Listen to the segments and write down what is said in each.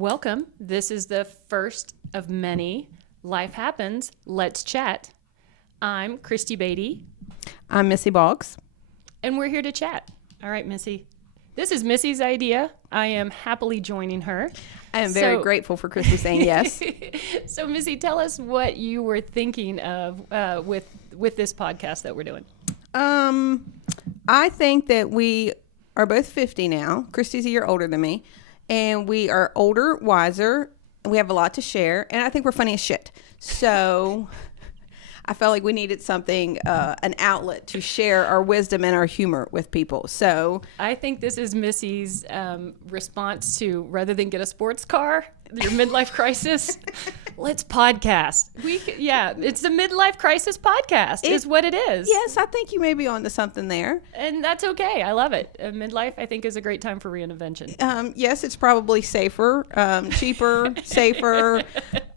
Welcome. This is the first of many Life Happens. Let's chat. I'm Christy Beatty. I'm Missy Boggs. And we're here to chat. All right, Missy. This is Missy's idea. I am happily joining her. I am very grateful for Christy saying yes. So, Missy, tell us what you were thinking of with this podcast that we're doing. I think that we are both 50 now. Christy's a year older than me. And we are older, wiser. We have a lot to share. And I think we're funny as shit. So I felt like we needed something, an outlet to share our wisdom and our humor with people. So I think this is Missy's response to, rather than get a sports car, your midlife crisis, let's podcast. It's the midlife crisis podcast is what it is. Yes, I think you may be onto something there. And that's okay. I love it. Midlife, I think, is a great time for reinvention. Yes, it's probably safer, cheaper, safer,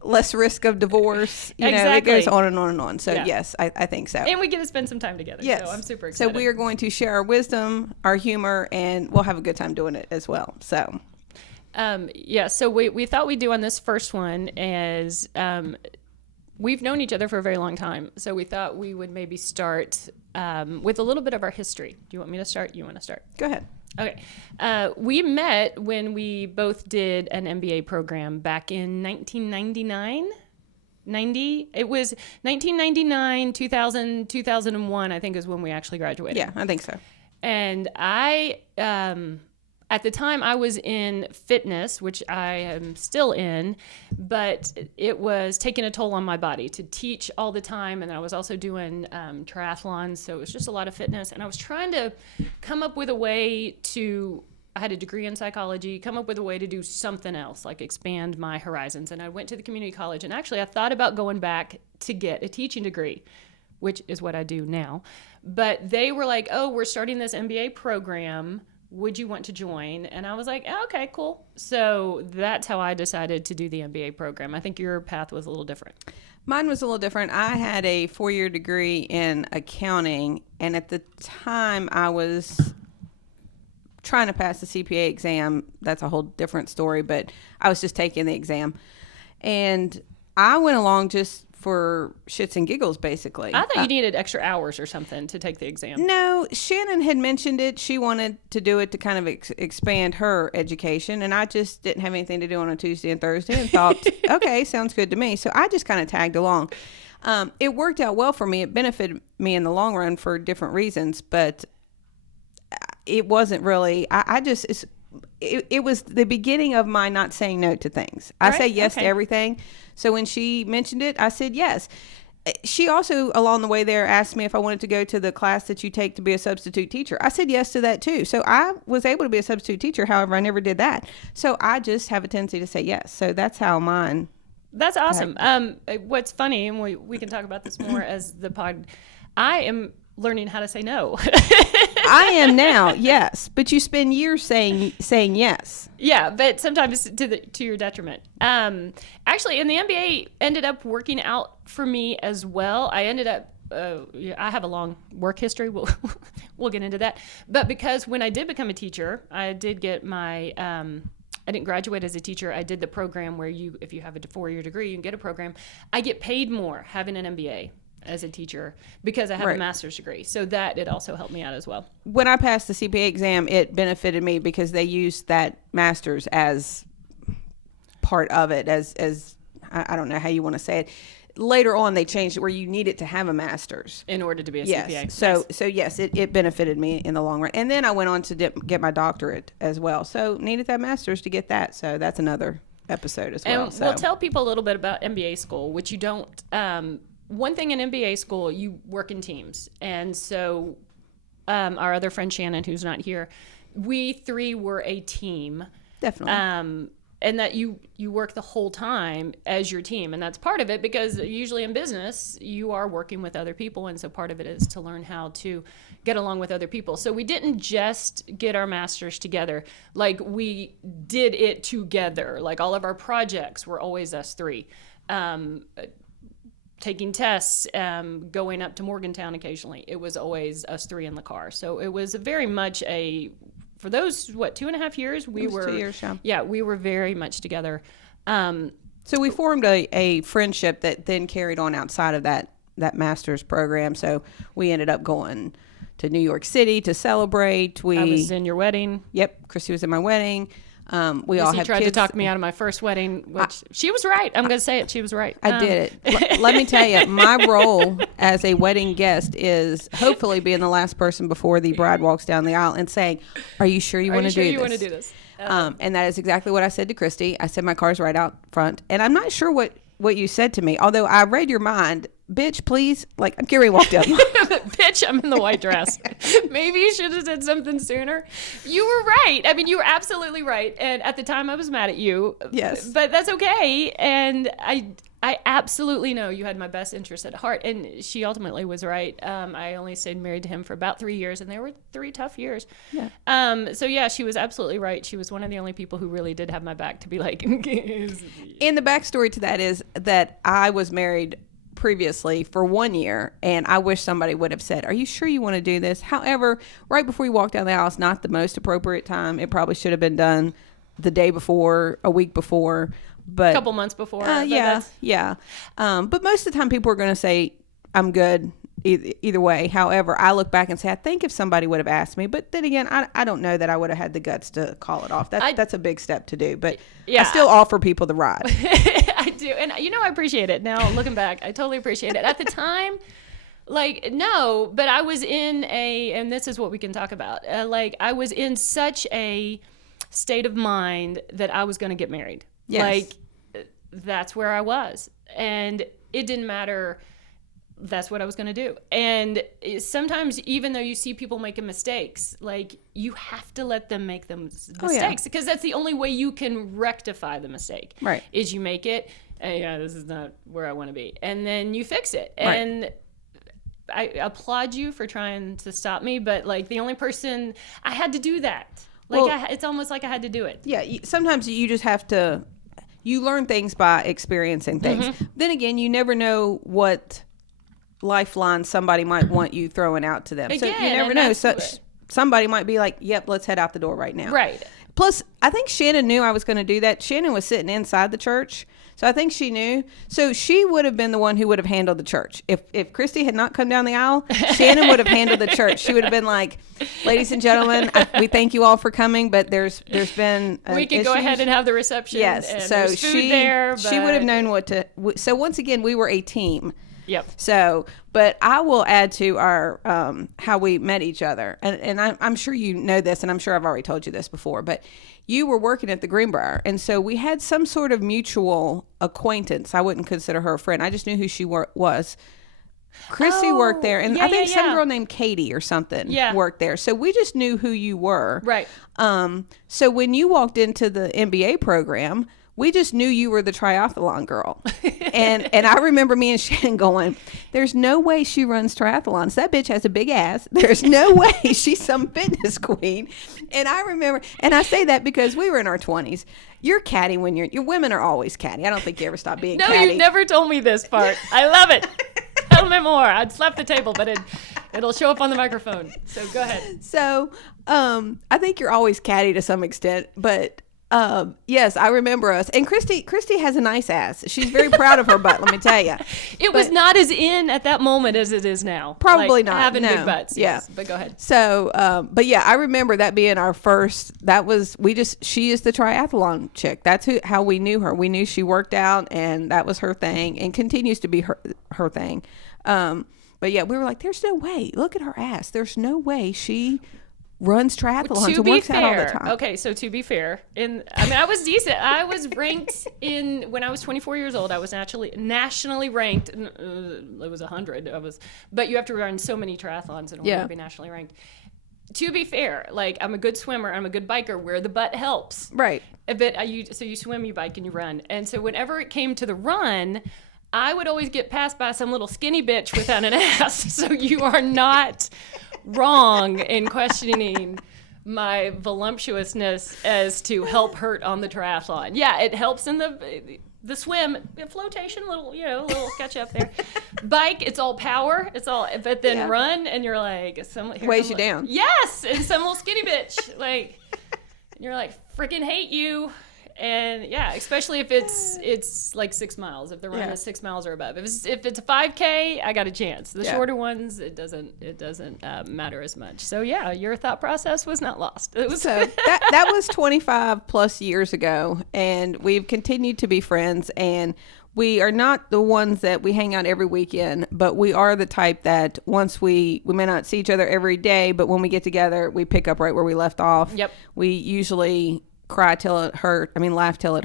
less risk of divorce. You know, it goes on and on and on. So, yes, I think so. And we get to spend some time together. Yes. So I'm super excited. So we are going to share our wisdom, our humor, and we'll have a good time doing it as well. So... So we thought we'd do on this first one is we've known each other for a very long time. So we thought we would maybe start with a little bit of our history. Do you want me to start? You want to start? Go ahead. Okay. We met when we both did an MBA program back in 1999. It was 1999, 2000, 2001, I think is when we actually graduated. Yeah, I think so. And at the time, I was in fitness, which I am still in, but it was taking a toll on my body to teach all the time. And I was also doing triathlons, so it was just a lot of fitness. And I was trying to come up with a way I had a degree in psychology, come up with a way to do something else, like expand my horizons. And I went to the community college, and actually I thought about going back to get a teaching degree, which is what I do now. But they were like, oh, we're starting this MBA program. Would you want to join? And I was like, oh, okay, cool. So that's how I decided to do the MBA program. I think your path was a little different. Mine was a little different. I had a 4-year degree in accounting, and at the time I was trying to pass the CPA exam. That's a whole different story, but I was just taking the exam. And I went along just for shits and giggles, basically. I thought you needed extra hours or something to take the exam. No, Shannon had mentioned it. She wanted to do it to kind of expand her education, and I just didn't have anything to do on a Tuesday and Thursday and thought, okay, sounds good to me. So I just kind of tagged along. It worked out well for me. It benefited me in the long run for different reasons, but it wasn't really, it was the beginning of my not saying no to things. I say yes to everything. So when she mentioned it, I said yes. She also, along the way there, asked me if I wanted to go to the class that you take to be a substitute teacher. I said yes to that too. So I was able to be a substitute teacher. However, I never did that. So I just have a tendency to say yes. So that's how mine. That's awesome. What's funny, and we can talk about this more as the pod, I am learning how to say no. I am now, yes, but you spend years saying yes. Yeah, but sometimes to your detriment. Actually, and the MBA ended up working out for me as well. I ended up I have a long work history. We'll get into that. But because when I did become a teacher, I did get my I didn't graduate as a teacher. I did the program where if you have a 4-year degree, you can get a program. I get paid more having an MBA as a teacher because I have a master's degree. So that it also helped me out as well. When I passed the CPA exam, it benefited me because they used that master's as part of it, as I don't know how you want to say it. Later on, they changed it where you needed to have a master's in order to be a CPA. Nice. So yes, it benefited me in the long run. And then I went on to get my doctorate as well. So needed that master's to get that. So that's another episode as well. And we'll tell people a little bit about MBA school, which you don't. One thing in MBA school, you work in teams. And so our other friend Shannon, who's not here, we 3 were a team. Definitely. And that you work the whole time as your team. And that's part of it because usually in business, you are working with other people. And so part of it is to learn how to get along with other people. So we didn't just get our masters together. Like we did it together. Like all of our projects were always us 3. Taking tests, going up to Morgantown occasionally. It was always us 3 in the car. So it was very much a for those 2.5 years, we were 2 years, yeah. Yeah, we were very much together. So we formed a friendship that then carried on outside of that master's program. So we ended up going to New York City to celebrate. I was in your wedding. Yep, Christy was in my wedding. We all Missy have tried kids. to talk me out of my first wedding, which she was right. I'm going to say it. She was right. I did it. Let me tell you, my role as a wedding guest is hopefully being the last person before the bride walks down the aisle and saying, "Are you sure you want to do this?" Are you sure you want to do this? And that is exactly what I said to Christy. I said, my car's right out front. And I'm not sure what you said to me, although I read your mind. Bitch, please. Like, I'm getting ready to walk down. Bitch, I'm in the white dress. Maybe you should have said something sooner. You were right. I mean, you were absolutely right. And at the time, I was mad at you. Yes. But that's okay. And I absolutely know you had my best interest at heart. And she ultimately was right. I only stayed married to him for about 3 years, and they were 3 tough years. Yeah. So, yeah, she was absolutely right. She was one of the only people who really did have my back to be like. And the backstory to that is that I was married previously for 1 year, and I wish somebody would have said, "Are you sure you want to do this?" However, right before you walk down the aisle is not the most appropriate time. It probably should have been done the day before, a week before, but a couple months before. Yeah. But most of the time people are going to say, "I'm good." Either way. However, I look back and say, I think if somebody would have asked me, but then again, I don't know that I would have had the guts to call it off. That's a big step to do, but I still offer people the ride. I do. And I appreciate it. Now, looking back, I totally appreciate it. At the time, no, but I was in and this is what we can talk about. I was in such a state of mind that I was going to get married. Yes. That's where I was. And it didn't matter. That's what I was going to do. And sometimes, even though you see people making mistakes, you have to let them make them mistakes, because that's the only way you can rectify the mistake. Right. Is you make it, this is not where I want to be. And then you fix it. Right. And I applaud you for trying to stop me, but the only person, I had to do that. It's almost like I had to do it. Yeah. Sometimes you just have to, you learn things by experiencing things. Mm-hmm. Then again, you never know what lifeline somebody might want you throwing out to them. Again, so you never know. Somebody might be like, "Yep, let's head out the door right now." Right. Plus, I think Shannon knew I was going to do that. Shannon was sitting inside the church, so I think she knew. So she would have been the one who would have handled the church. If Christy had not come down the aisle, Shannon would have handled the church. She would have been like, "Ladies and gentlemen, we thank you all for coming, but there's been we can go ahead and have the reception." Yes. And so she would have known what to. So once again, we were a team. Yep. So, but I will add to our how we met each other, and I'm sure you know this, and I'm sure I've already told you this before, but you were working at the Greenbrier, and so we had some sort of mutual acquaintance. I wouldn't consider her a friend. I just knew who she was. Chrissy worked there, and I think some girl named Katie or something worked there. So we just knew who you were. Right. So when you walked into the MBA program, we just knew you were the triathlon girl. and I remember me and Shannon going, "There's no way she runs triathlons. That bitch has a big ass. There's no way she's some fitness queen." And I remember, and I say that because we were in our 20s. You're catty when your women are always catty. I don't think you ever stop being catty. No, you never told me this part. I love it. Tell me more. I'd slap the table, but it'll show up on the microphone. So go ahead. So I think you're always catty to some extent, but yes, I remember us. And Christy has a nice ass. She's very proud of her butt, let me tell you. It was not as in at that moment as it is now. Probably not. Having big butts. Yeah. Yes, but go ahead. So, but yeah, I remember that being our first, she is the triathlon chick. That's how we knew her. We knew she worked out, and that was her thing, and continues to be her thing. But yeah, we were like, there's no way. Look at her ass. There's no way she runs triathlons and works out all the time. Okay, so to be fair, I was decent. I was ranked when I was 24 years old. I was nationally ranked. It was 100. But you have to run so many triathlons in order to be nationally ranked. To be fair, I'm a good swimmer. I'm a good biker. Where the butt helps, right? A bit. So you swim, you bike, and you run. And so whenever it came to the run, I would always get passed by some little skinny bitch without an ass. So you are not wrong in questioning my voluptuousness as to help hurt on the triathlon. Yeah, it helps in the The swim, flotation, little catch up there. Bike, it's all power. But then run, and you're like, weighs you down. Yes, and some little skinny bitch, like, and you're like, freaking hate you. And yeah, especially if it's like 6 miles, if the run is 6 miles or above. If it's a 5K, I got a chance. The shorter ones, it doesn't matter as much. So yeah, your thought process was not lost. It was so that was 25 plus years ago, and we've continued to be friends. And we are not the ones that we hang out every weekend, but we are the type that once we may not see each other every day, but when we get together, we pick up right where we left off. Yep. We usually laugh till it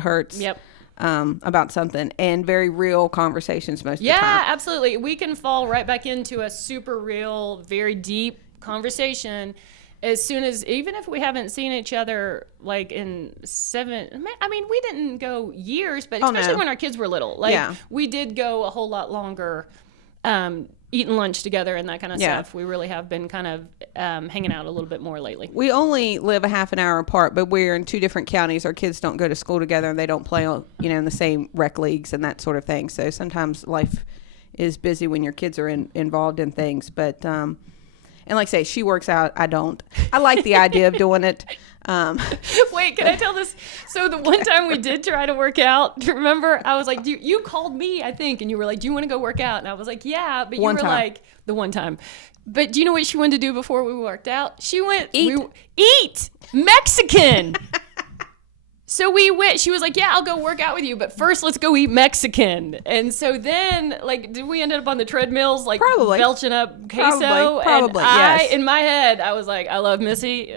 hurts. Yep. About something, and very real conversations most of the time. Yeah, absolutely. We can fall right back into a super real, very deep conversation as soon as, even if we haven't seen each other like in 7, I mean, we didn't go years, but especially when our kids were little, we did go a whole lot longer, eating lunch together and that kind of stuff. We really have been kind of hanging out a little bit more lately. We only live a half an hour apart, but we're in 2 different counties. Our kids don't go to school together, and they don't play in the same rec leagues and that sort of thing. So sometimes life is busy when your kids are involved in things. But and like I say, she works out. I don't. I like the idea of doing it. Wait, can I tell this? So the one time we did try to work out, remember, I was like, you called me, I think, and you were like, do you want to go work out? And I was like, yeah, but you were like, the one time. But do you know what she wanted to do before we worked out? She went, eat Mexican. So we went, she was like, yeah, I'll go work out with you, but first let's go eat Mexican. And so then, like, did we end up on the treadmills, like, probably belching up queso? Probably, and yes. In my head, I was like, I love Missy.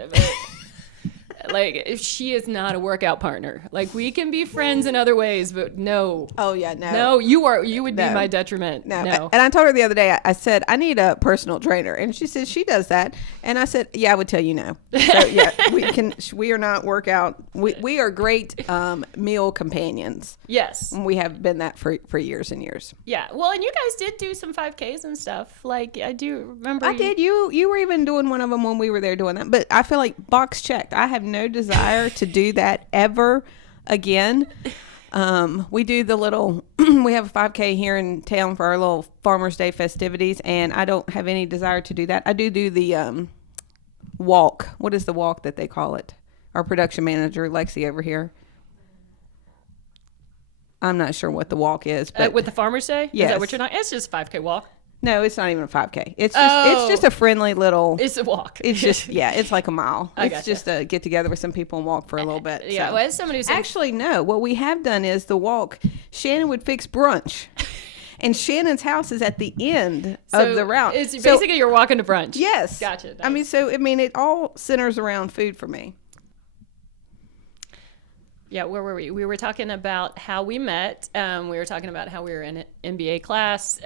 Like, she is not a workout partner. Like, we can be friends in other ways, but no. Oh yeah, no. No, you would be my detriment. No. And I told her the other day, I said, I need a personal trainer, and she said she does that, and I said, yeah, I would tell you no. So yeah, we are not workout. We are great meal companions. Yes, we have been that for years and years. Yeah, well, and you guys did do some 5Ks and stuff. Like, I do remember. I did. You were even doing one of them when we were there doing that. But I feel like box checked. I have no desire to do that ever again. We do the little, we have a 5K here in town for our little Farmers Day festivities, and I don't have any desire to do that. I do the walk. What is the walk that they call it? Our production manager, Lexi, over here. I'm not sure what the walk is. But with the Farmers Day? Yes. Is that what you're not? It's just a 5K walk. No, it's not even a 5K. It's just a friendly little. It's a walk. It's just it's like a mile. It's just a get together with some people and walk for a little bit. Yeah, so. well, as somebody who said, actually, no. What we have done is the walk. Shannon would fix brunch, and Shannon's house is at the end of the route. It's basically you're walking to brunch. Yes, gotcha. Nice. I mean, it all centers around food for me. Yeah, where were we? We were talking about how we met. We were talking about how we were in an MBA class,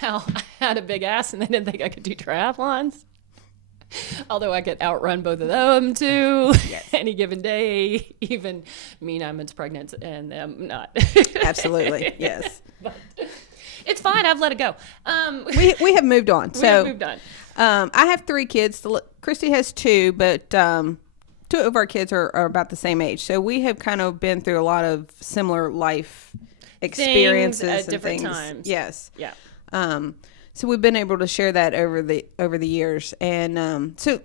how I had a big ass and they didn't think I could do triathlons. Although I could outrun both of them too, any given day, even me 9 months pregnant and them not. Absolutely, yes. But it's fine. I've let it go. We have moved on. We have moved on. I have 3 kids. Christy has 2, but 2 of our kids are about the same age. So we have kind of been through a lot of similar life experiences at and different things. Times. Yes. Yeah. So we've been able to share that over the years. And so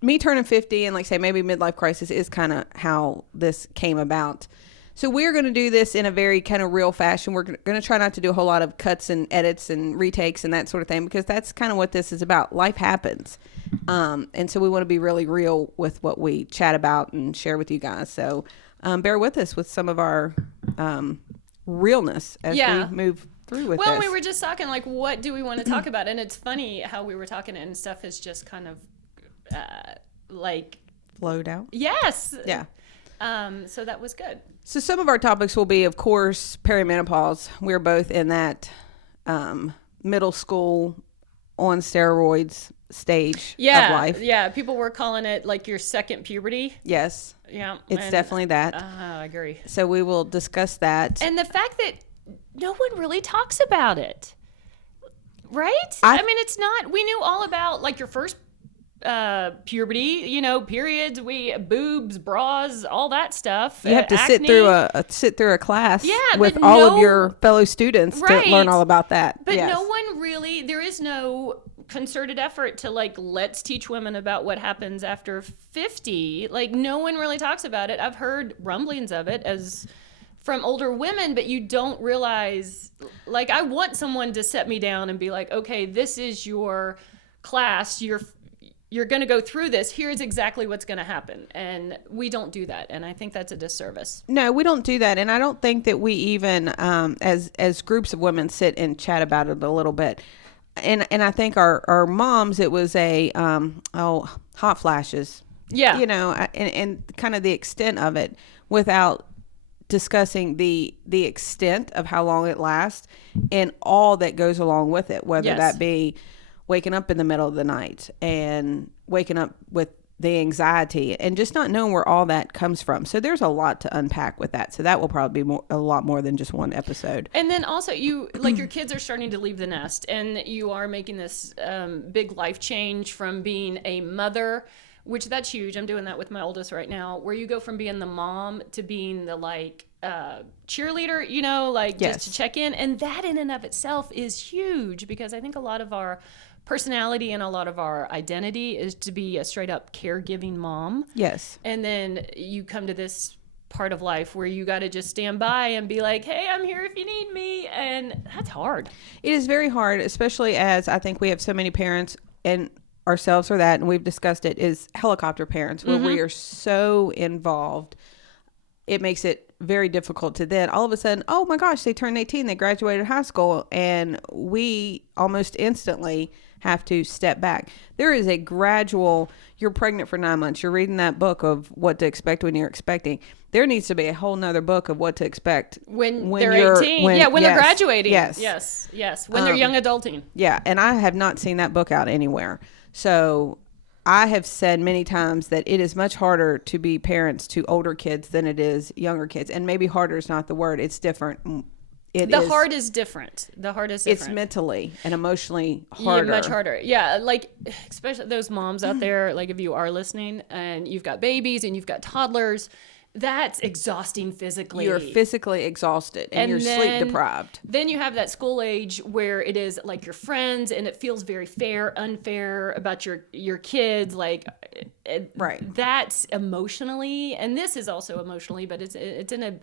me turning 50 and like say maybe midlife crisis is kind of how this came about. So we're going to do this in a very kind of real fashion. We're going to try not to do a whole lot of cuts and edits and retakes and that sort of thing, because that's kind of what this is about. Life happens. And so we want to be really real with what we chat about and share with you guys. So bear with us with some of our realness as we move through with this. Well, we were just talking, like, what do we want to talk about? And it's funny how we were talking and stuff is just kind of like... flowed out? Yes. Yeah. So that was good. So some of our topics will be, of course, perimenopause. We're both in that middle school on steroids stage of life. Yeah, people were calling it like your second puberty. Yes. Yeah. It's definitely that. I agree. So we will discuss that. And the fact that no one really talks about it. Right? I mean, it's not, we knew all about like your first puberty, periods, boobs, bras, all that stuff. You have to acne. sit through a class Yeah, with but all of no- your fellow students to Right. learn all about that. But Yes. no one really, there is no concerted effort to let's teach women about what happens after 50. No one really talks about it. I've heard rumblings of it as from older women, but you don't realize, I want someone to set me down and be like, okay, this is your class. You're going to go through this. Here's exactly what's going to happen. And we don't do that. And I think that's a disservice. No, we don't do that, and I don't think that we even, as groups of women, sit and chat about it a little bit. And I think our moms, it was a hot flashes. Yeah. And kind of the extent of it, without discussing the extent of how long it lasts and all that goes along with it, whether Yes. that be waking up in the middle of the night and waking up with the anxiety and just not knowing where all that comes from. So there's a lot to unpack with that. So that will probably be a lot more than just one episode. And then also your kids are starting to leave the nest, and you are making this big life change from being a mother, which that's huge. I'm doing that with my oldest right now, where you go from being the mom to being the cheerleader, Yes. just to check in. And that in and of itself is huge, because I think a lot of our personality and a lot of our identity is to be a straight up caregiving mom. Yes. And then you come to this part of life where you got to just stand by and be like, hey, I'm here if you need me. And that's hard. It is very hard, especially as I think we have so many parents, and ourselves are that, and we've discussed it, is helicopter parents, where we are so involved. It makes it very difficult to then all of a sudden, oh my gosh, they turned 18, they graduated high school, and we almost instantly have to step back. There is a gradual, you're pregnant for 9 months, you're reading that book of what to expect when you're expecting. There needs to be a whole nother book of what to expect When they're 18. When yes, they're graduating. Yes. Yes. When they're young adulting. Yeah. And I have not seen that book out anywhere. So I have said many times that it is much harder to be parents to older kids than it is younger kids. And maybe harder is not the word. It's different. The heart is different. It's mentally and emotionally harder. Yeah, much harder. Yeah, especially those moms out there, if you are listening and you've got babies and you've got toddlers, that's exhausting physically. You're physically exhausted and you're sleep deprived. Then you have that school age where it is like your friends, and it feels very unfair about your kids. Right. That's emotionally, and this is also emotionally, but it's in a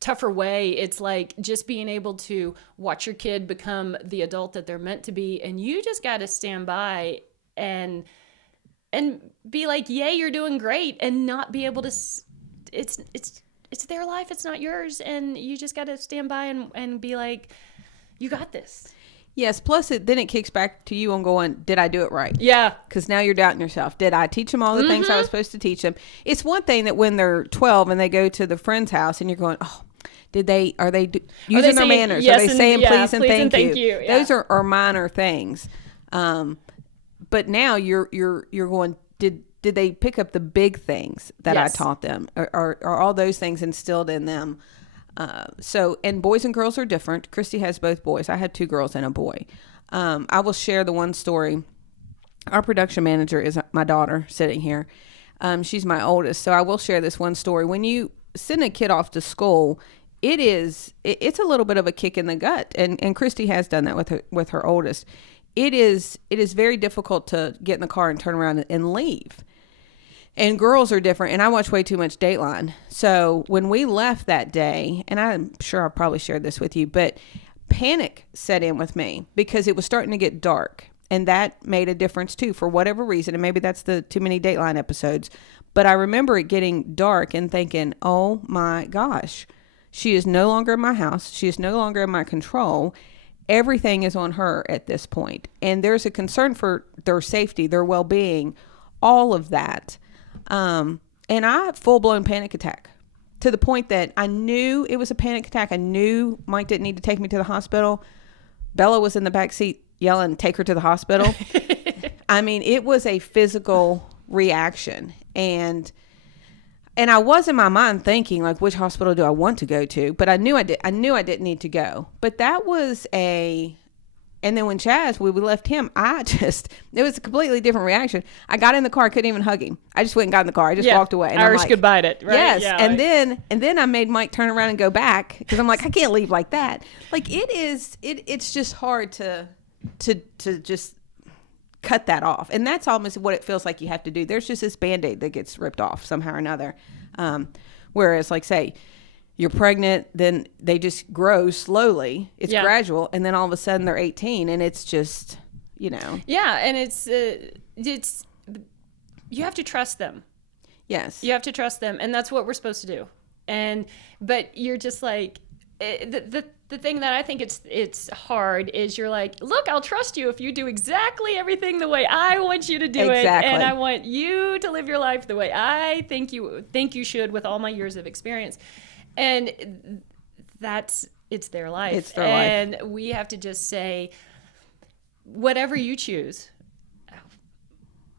tougher way. It's just being able to watch your kid become the adult that they're meant to be, and you just got to stand by and be like, yay, you're doing great, and not be able to. It's their life. It's not yours. And you just got to stand by and be like, you got this. Yes. Plus then it kicks back to you on going, did I do it right? Yeah. Because now you're doubting yourself. Did I teach them all the things I was supposed to teach them? It's one thing that when they're 12 and they go to the friend's house and you're going, oh, are they using their manners? Yes, are they saying please and thank you? Yeah. Those are minor things. But now you're going, did they pick up the big things that Yes. I taught them? Are all those things instilled in them? And boys and girls are different. Christy has both boys. I had 2 girls and a boy. I will share the one story. Our production manager is my daughter sitting here. She's my oldest. So I will share this one story. When you send a kid off to school, it's a little bit of a kick in the gut. And Christy has done that with her oldest. It is very difficult to get in the car and turn around and leave. And girls are different, and I watch way too much Dateline. So when we left that day, and I'm sure I probably shared this with you, but panic set in with me because it was starting to get dark, and that made a difference too for whatever reason. And maybe that's the too many Dateline episodes, but I remember it getting dark and thinking, oh my gosh, she is no longer in my house. She is no longer in my control. Everything is on her at this point. And there's a concern for their safety, their well-being, all of that. And I full-blown panic attack to the point that I knew it was a panic attack. I knew Mike didn't need to take me to the hospital. Bella was in the back seat yelling, take her to the hospital. I mean, it was a physical reaction. And I was in my mind thinking, which hospital do I want to go to? But I knew I didn't need to go. But that was a And then when Chaz, we left him, it was a completely different reaction. I got in the car, I couldn't even hug him. I just went and got in the car. I just walked away. And Irish I'm like, goodbye it, right? yes. Yeah, and then I made Mike turn around and go back because I'm like, I can't leave like that. Like it's just hard to just cut that off. And that's almost what it feels like you have to do. There's just this Band-Aid that gets ripped off somehow or another. Whereas, like, say, you're pregnant, then they just grow slowly. It's gradual. And then all of a sudden they're 18 and it's just, Yeah, and it's you have to trust them. Yes. You have to trust them. And that's what we're supposed to do. But you're just like, the thing that I think it's hard is you're like, look, I'll trust you if you do exactly everything the way I want you to do it, and I want you to live your life the way I think you should with all my years of experience, and it's their life. It's their life, and we have to just say, whatever you choose,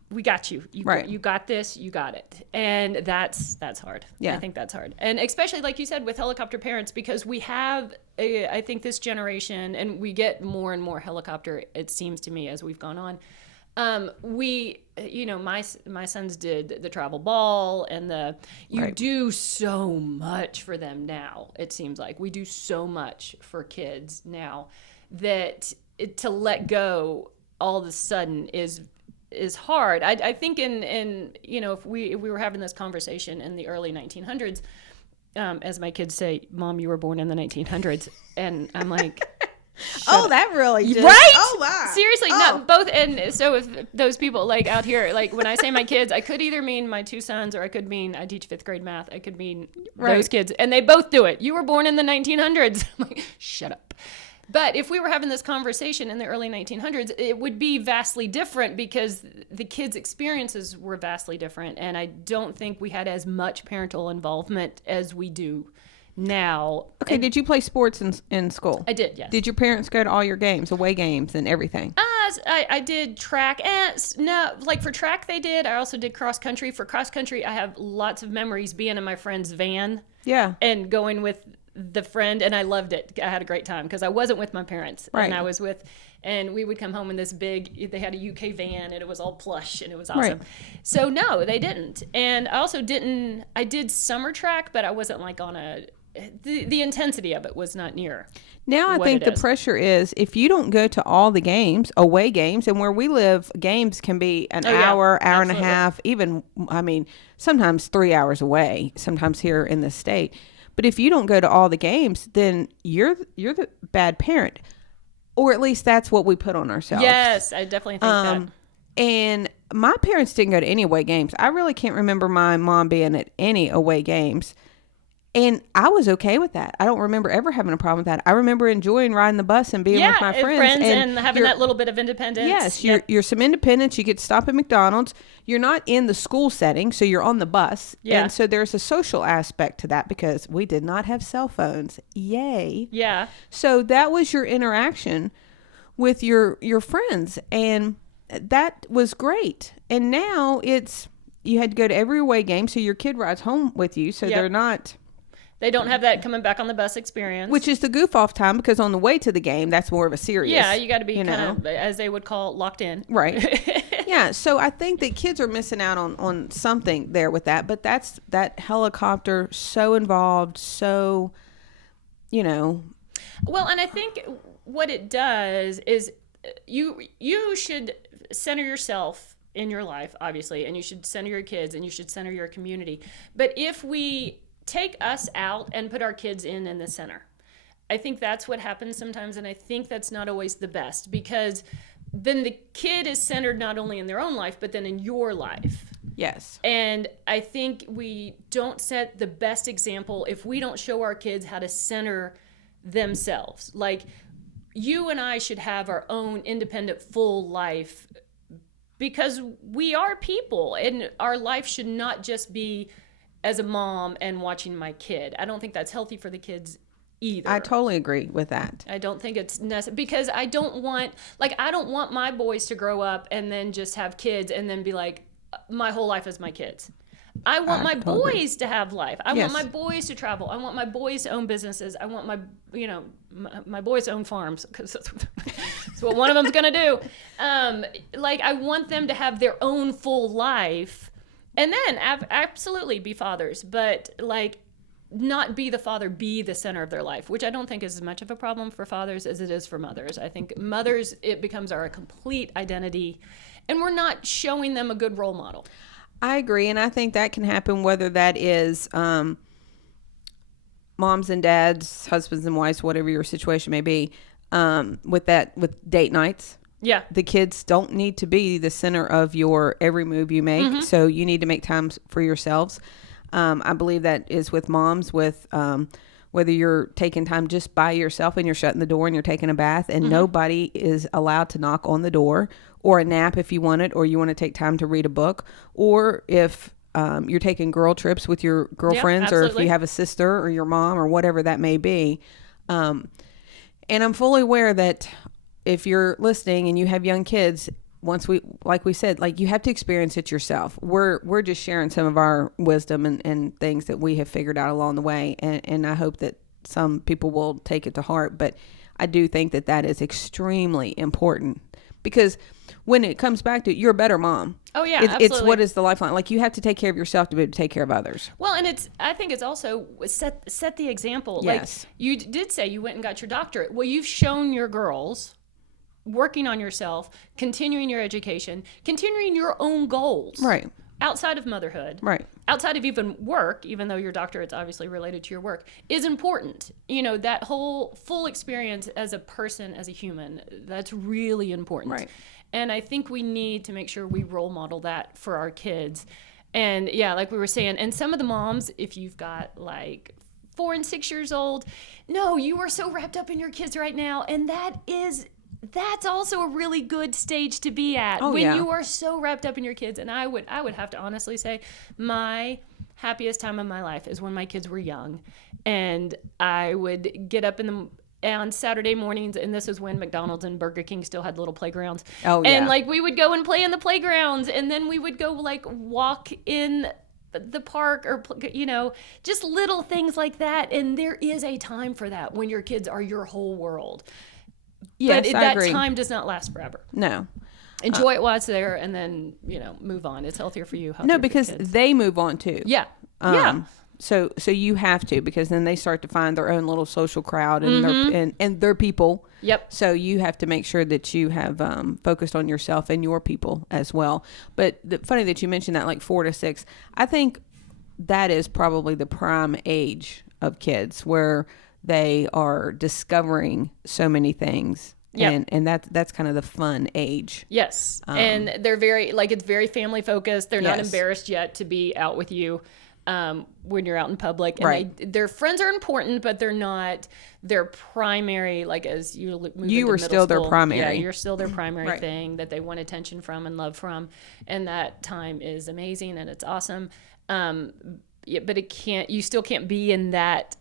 we got you. You got this. You got it. And that's hard. Yeah. I think that's hard. And especially, like you said, with helicopter parents, because we have, I think this generation, and we get more and more helicopter, it seems to me, as we've gone on. My sons did the travel ball and you do so much for them now. It seems like we do so much for kids now that to let go all of a sudden is hard. I think if we were having this conversation in the early 1900s, as my kids say, Mom, you were born in the 1900s, and I'm like, that really just, right? Oh wow, seriously, no, both. And so if those people like out here, like when I say my kids, I could either mean my two sons, or I could mean I teach 5th grade math. I could mean those kids, and they both do it. You were born in the 1900s. I'm like, shut up. But if we were having this conversation in the early 1900s, it would be vastly different because the kids' experiences were vastly different. And I don't think we had as much parental involvement as we do now. Okay, did you play sports in school? I did, yes. Did your parents go to all your games, away games and everything? I did track. No, like for track they did. I also did cross country. For cross country, I have lots of memories being in my friend's van. Yeah. And going with the friend, and I loved it. I had a great time because I wasn't with my parents, and I was and we would come home in this big, they had a UK van and it was all plush and it was awesome. So no, they didn't. And I also I did summer track, but I wasn't like on the intensity of it was not near. Now I think the pressure is if you don't go to all the games, away games, and where we live, games can be an hour and a half, even, sometimes 3 hours away, sometimes here in the state. But if you don't go to all the games, then you're the bad parent. Or at least that's what we put on ourselves. Yes, I definitely think that. And my parents didn't go to any away games. I really can't remember my mom being at any away games. And I was okay with that. I don't remember ever having a problem with that. I remember enjoying riding the bus and being with my friends. And having that little bit of independence. Yes, you're some independence. You get to stop at McDonald's. You're not in the school setting, so you're on the bus. Yeah. And so there's a social aspect to that because we did not have cell phones. Yay. Yeah. So that was your interaction with your friends. And that was great. And now you had to go to every away game, so your kid rides home with you, so they're not... They don't have that coming back on the bus experience. Which is the goof off time because on the way to the game, that's more of a serious. Yeah, you got to be kind of, as they would call, locked in. Right. Yeah, so I think that kids are missing out on something there with that. But that helicopter, so involved, so, Well, and I think what it does is you should center yourself in your life, obviously, and you should center your kids and you should center your community. But if we take us out and put our kids in the center, I think that's what happens sometimes, and I think that's not always the best because then the kid is centered not only in their own life, but then in your life. Yes. And I think we don't set the best example if we don't show our kids how to center themselves. Like, you and I should have our own independent, full life because we are people, and our life should not just be as a mom and watching my kid. I don't think that's healthy for the kids either. I totally agree with that. I don't think it's necessary because I don't want my boys to grow up and then just have kids and then be like, my whole life is my kids. I want my boys to have life. I want my boys to travel. I want my boys to own businesses. I want my boys to own farms because That's what one of them's going to do. Like, I want them to have their own full life, and then absolutely be fathers, but like, not be the father, be the center of their life, which I don't think is as much of a problem for fathers as it is for mothers. I think mothers, it becomes our complete identity, and we're not showing them a good role model. I agree, and I think that can happen whether that is moms and dads, husbands and wives, whatever your situation may be, with date nights. Yeah. The kids don't need to be the center of your every move you make, so you need to make time for yourselves. I believe that is with moms, with whether you're taking time just by yourself and you're shutting the door and you're taking a bath and nobody is allowed to knock on the door, or a nap if you want it, or you want to take time to read a book, or if you're taking girl trips with your girlfriends, or if you have a sister or your mom or whatever that may be. And I'm fully aware that if you're listening and you have young kids, like we said, you have to experience it yourself. We're just sharing some of our wisdom and things that we have figured out along the way. And I hope that some people will take it to heart. But I do think that is extremely important, because when it comes back to it, you're a better mom. Oh yeah, it's absolutely. what is the lifeline. Like, you have to take care of yourself to be able to take care of others. Well, and I think it's also set the example. Yes. Like, you did say you went and got your doctorate. Well, you've shown your girls working on yourself, continuing your education, continuing your own goals. Right. Outside of motherhood. Right. Outside of even work, even though your doctorate's obviously related to your work, is important. You know, that whole full experience as a person, as a human, that's really important. Right. And I think we need to make sure we role model that for our kids. And yeah, like we were saying, and some of the moms, if you've got like 4 and 6 years old, no, you are so wrapped up in your kids right now. And that's also a really good stage to be at, when you are so wrapped up in your kids. And I would have to honestly say my happiest time of my life is when my kids were young, and I would get up on Saturday mornings, and this is when McDonald's and Burger King still had little playgrounds. Oh yeah. And like, we would go and play in the playgrounds, and then we would go like walk in the park, or just little things like that. And there is a time for that when your kids are your whole world. Yes, but I agree. that time does not last forever. No. Enjoy it while it's there, and then move on. It's healthier for you. No, because they move on too. Yeah. So you have to, because then they start to find their own little social crowd and their people. Yep. So you have to make sure that you have focused on yourself and your people as well. But funny that you mentioned that, like 4 to 6. I think that is probably the prime age of kids, where they are discovering so many things. Yeah. And that's kind of the fun age. Yes. And they're very, it's very family focused. They're not Yes. embarrassed yet to be out with you when you're out in public. And Right. their friends are important, but they're not their primary, as you move into You were middle still their school. primary. Yeah, you're still their primary Right. thing that they want attention from and love from. And that time is amazing and it's awesome. But you still can't be in that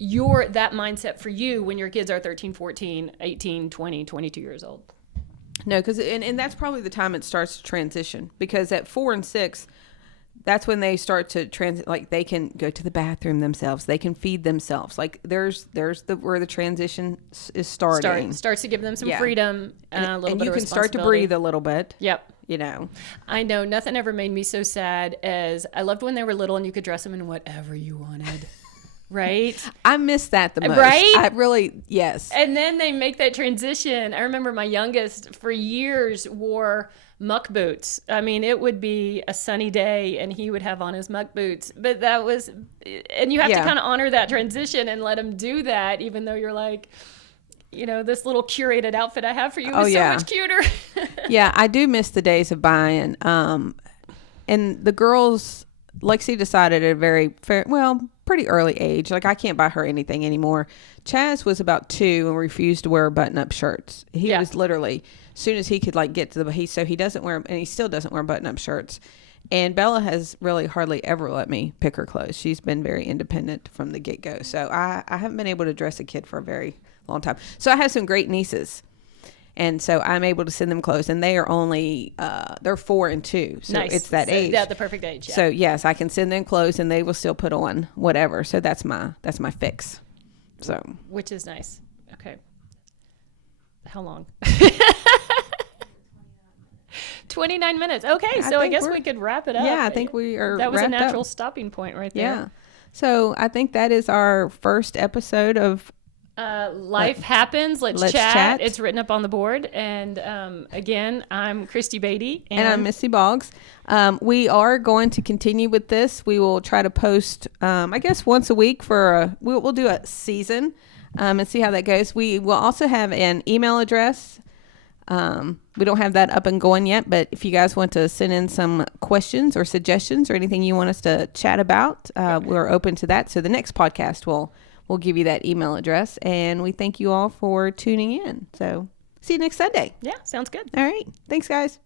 mindset for you when your kids are 13, 14, 18, 20, 22 years old. No, because and that's probably the time it starts to transition, because at 4 and 6, that's when they start to transit. Like, they can go to the bathroom themselves, they can feed themselves. Like, there's where the transition is starting. Starts to give them some Yeah. freedom, a little and bit you of can start to responsibility. breathe a little bit. Yep. I know, nothing ever made me so sad as I loved when they were little and you could dress them in whatever you wanted. Right? I miss that the most. Right? I really, yes. And then they make that transition. I remember my youngest for years wore muck boots. I mean, it would be a sunny day and he would have on his muck boots. But that was, and you have to kind of honor that transition and let him do that, even though you're like, this little curated outfit I have for you is so much cuter. Yeah, I do miss the days of buying. And the girls, Lexi decided at a very pretty early age, like, I can't buy her anything anymore. Chaz was about 2 and refused to wear button-up shirts. He was literally, as soon as he could get to he doesn't wear, and he still doesn't wear button-up shirts. And Bella has really hardly ever let me pick her clothes. She's been very independent from the get-go. So I haven't been able to dress a kid for a very long time. So I have some great nieces. And so I'm able to send them clothes, and they are only, they're 4 and 2. So nice. It's that age. Yeah, the perfect age. Yeah. So yes, I can send them clothes and they will still put on whatever. So that's my fix. So, which is nice. Okay. how long? 29 minutes. Okay, so I guess we could wrap it up. Yeah, I think we are. That was a wrapped natural up. stopping point right there. Yeah. So I think that is our first episode of Life Happens. Let's chat. It's written up on the board. And again, I'm Christy Beatty. And I'm Missy Boggs. We are going to continue with this. We will try to post, I guess, once a week we'll do a season and see how that goes. We will also have an email address. We don't have that up and going yet, but if you guys want to send in some questions or suggestions or anything you want us to chat about, we're open to that. So the next podcast we'll give you that email address, and we thank you all for tuning in. So see you next Sunday. Yeah, sounds good. All right. Thanks, guys.